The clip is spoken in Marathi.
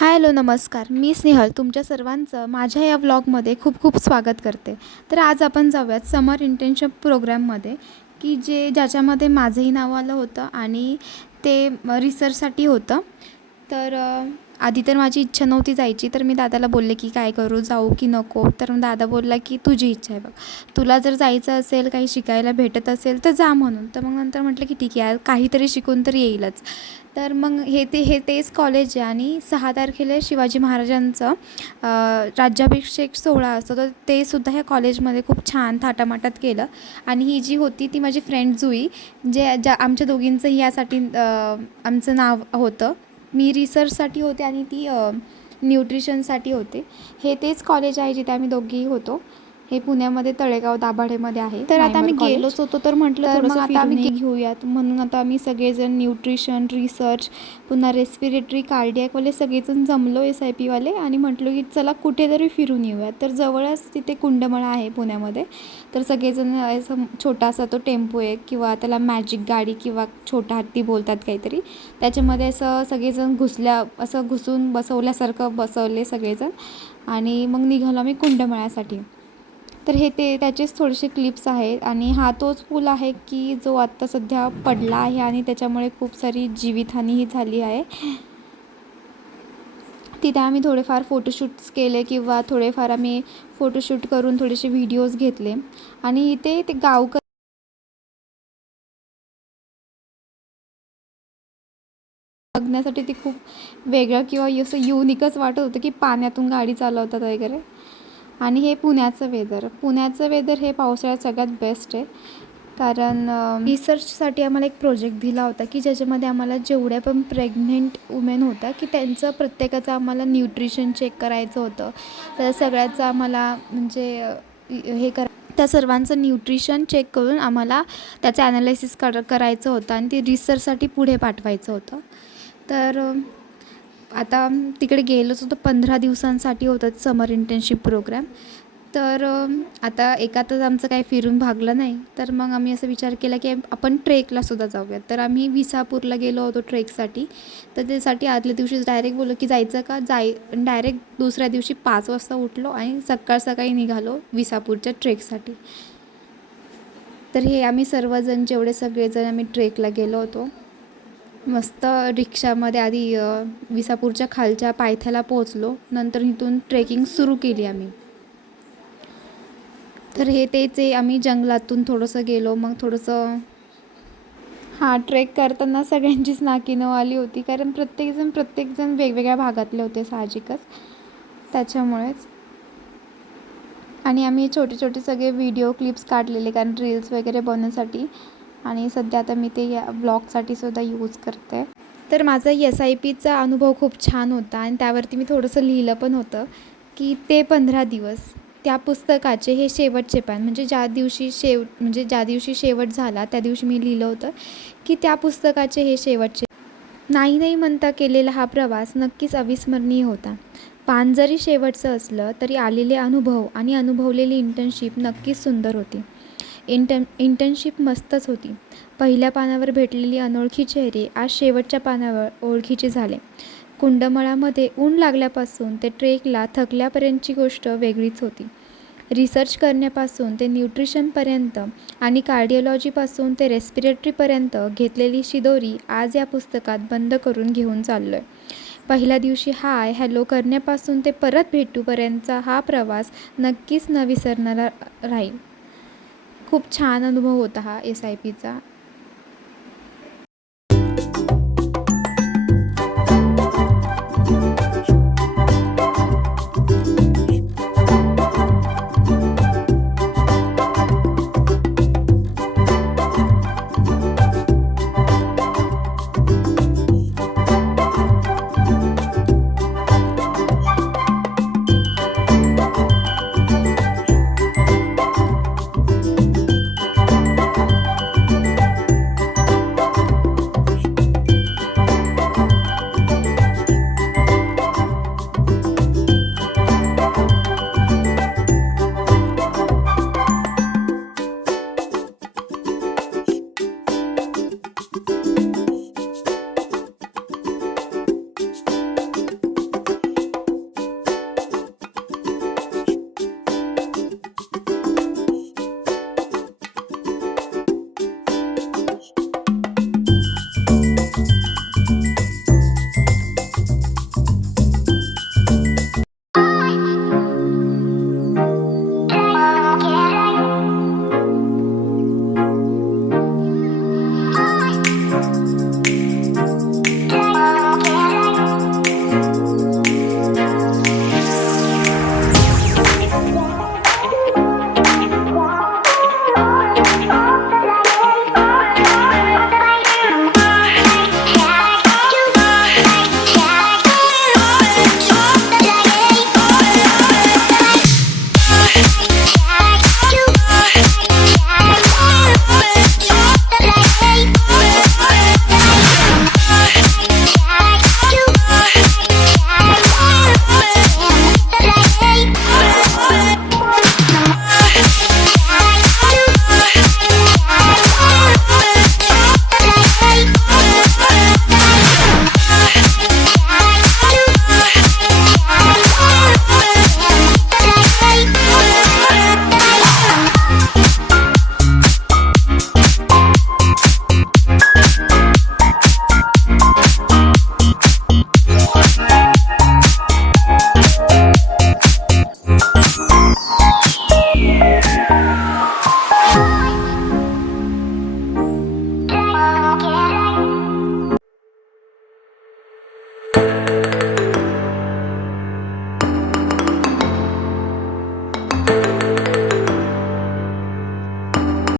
हॅलो नमस्कार. मी स्नेहल तुमच्या सर्वांचं माझ्या या व्लॉगमध्ये खूप खूप स्वागत करते. तर आज आपण जाऊयात समर इंटर्नशिप प्रोग्राममध्ये, की ज्याच्यामध्ये माझंही नाव आलं होतं आणि ते रिसर्चसाठी होतं. तर आधी तर माझी इच्छा नव्हती जायची, तर मी दादाला बोलले की काय करू, जाऊ की नको. तर मग दादा बोलला की तुझी इच्छा आहे बघ, तुला जर जायचं असेल, काही शिकायला भेटत असेल तर जा म्हणून. तर मग नंतर म्हटलं की ठीक आहे, काहीतरी शिकून तर येईलच. तर मग तेच कॉलेज आहे आणि 6 तारखेला शिवाजी महाराजांचं राज्याभिषेक सोहळा असतो, तर ते सुद्धा ह्या कॉलेजमध्ये खूप छान थाटामाटात केलं. आणि ही जी होती ती माझी फ्रेंड जुई, ज्या आमच्या दोघींचंही यासाठी आमचं नाव होतं. मी रिसर्चसाठी होते आणि ती न्यूट्रिशनसाठी होते. हे तेच कॉलेज आहे जिथे आम्ही दोघीही होतो. हे पुण्यामध्ये तळेगाव दाभाडेमध्ये आहे. तर आता आम्ही गेलोच होतो, तर म्हटलं तर मग आता आम्ही घेऊयात म्हणून आता आम्ही सगळेजण न्यूट्रिशन, रिसर्च, पुन्हा रेस्पिरेटरी, कार्डिॲकवाले सगळेजण जमलो SIPवाले आणि म्हटलो की चला कुठेतरी फिरून येऊयात. तर जवळच तिथे कुंडमळा आहे पुण्यामध्ये. तर सगळेजण असं छोटासा तो टेम्पो आहे किंवा त्याला मॅजिक गाडी किंवा छोटा हत्ती बोलतात काहीतरी, त्याच्यामध्ये असं सगळेजण असं घुसून बसवल्यासारखं बसवले सगळेजण आणि मग निघालो आम्ही कुंडमळ्यासाठी. तर त्याचेच थोडेसे क्लिप्स आहेत. आणि हा तोच पूल आहे की जो आत्ता सध्या पडला आहे आणि त्याच्यामुळे खूप सारी जीवितहानीही झाली आहे. तिथे आम्ही थोडेफार फोटोशूट्स केले किंवा थोडेफार आम्ही फोटोशूट करून थोडेसे व्हिडिओज घेतले. आणि इथे ते गावकरी बघण्यासाठी ते खूप वेगळं किंवा असं युनिकच वाटत होतं की पाण्यातून गाडी चालवतात वगैरे. आणि हे पुण्याचं वेदर हे पावसाळ्यात सगळ्यात बेस्ट आहे. कारण रिसर्चसाठी आम्हाला एक प्रोजेक्ट दिला होता की ज्याच्यामध्ये आम्हाला जेवढ्या पण प्रेग्नेंट वुमेन होत्या की त्यांचं प्रत्येकाचं आम्हाला न्यूट्रिशन चेक करायचं होतं. तर सगळ्याचं आम्हाला म्हणजे त्या सर्वांचं न्यूट्रिशन चेक करून आम्हाला त्याचं ॲनालिसिस करायचं होतं आणि ते रिसर्चसाठी पुढे पाठवायचं होतं. तर आता तिकडे गेलोच होतो. 15 दिवसांसाठी होतं समर इंटर्नशिप प्रोग्राम. तर आता एकातच आमचं काही फिरून भागलं नाही, तर मग आम्ही असा विचार केला की आपण ट्रेकलासुद्धा जाऊयात. तर आम्ही विसापूरला गेलो होतो ट्रेकसाठी. तर त्यासाठी आदल्या दिवशीच डायरेक्ट बोललो की जायचं का डायरेक्ट दुसऱ्या दिवशी 5 वाजता उठलो आणि सकाळी निघालो विसापूरच्या ट्रेकसाठी. तर हे आम्ही सगळेजण आम्ही ट्रेकला गेलो होतो. मस्त रिक्षामध्ये आधी विसापूरच्या खालच्या पायथ्याला पोहोचलो. नंतर इथून ट्रेकिंग सुरू केली आम्ही. तर तेच आहे, आम्ही जंगलातून थोडंसं गेलो. मग थोडंसं ट्रेक करताना सगळ्यांचीच नाकीनऊ आली होती, कारण प्रत्येकजण वेगवेगळ्या भागातले होते साहजिकच, त्याच्यामुळेच. आणि आम्ही छोटे सगळे व्हिडिओ क्लिप्स काढलेले, कारण रील्स वगैरे बनवण्यासाठी. आणि सध्या आता मी ते या ब्लॉगसाठी सुद्धा यूज करते. तर माझा SIPचा अनुभव खूप छान होता आणि त्यावरती मी थोडंसं लिहिलं पण होतं की ते 15 दिवस त्या पुस्तकाचे हे शेवटचे पान, म्हणजे ज्या दिवशी शेवट झाला त्या दिवशी मी लिहिलं होतं की त्या पुस्तकाचे हे शेवटचे. नाही म्हणता केलेला हा प्रवास नक्कीच अविस्मरणीय होता. पान जरी शेवटचं असलं तरी आलेले अनुभव आणि अनुभवलेली इंटर्नशिप नक्कीच सुंदर होती. इंटर्नशिप मस्तच होती. पहिल्या पानावर भेटलेली अनोळखी चेहरे आज शेवटच्या पानावर ओळखीचे झाले. कुंडमळामध्ये ऊन लागल्यापासून ते ट्रेकला थकल्यापर्यंतची गोष्ट वेगळीच होती. रिसर्च करण्यापासून ते न्यूट्रिशनपर्यंत आणि कार्डिओलॉजीपासून ते रेस्पिरेटरीपर्यंत घेतलेली शिदोरी आज या पुस्तकात बंद करून घेऊन चाललो आहे. पहिल्या दिवशी हाय हॅलो करण्यापासून ते परत भेटूपर्यंतचा हा प्रवास नक्कीच न विसरणारा राहील. खूप छान अनुभव होता हा SIPचा.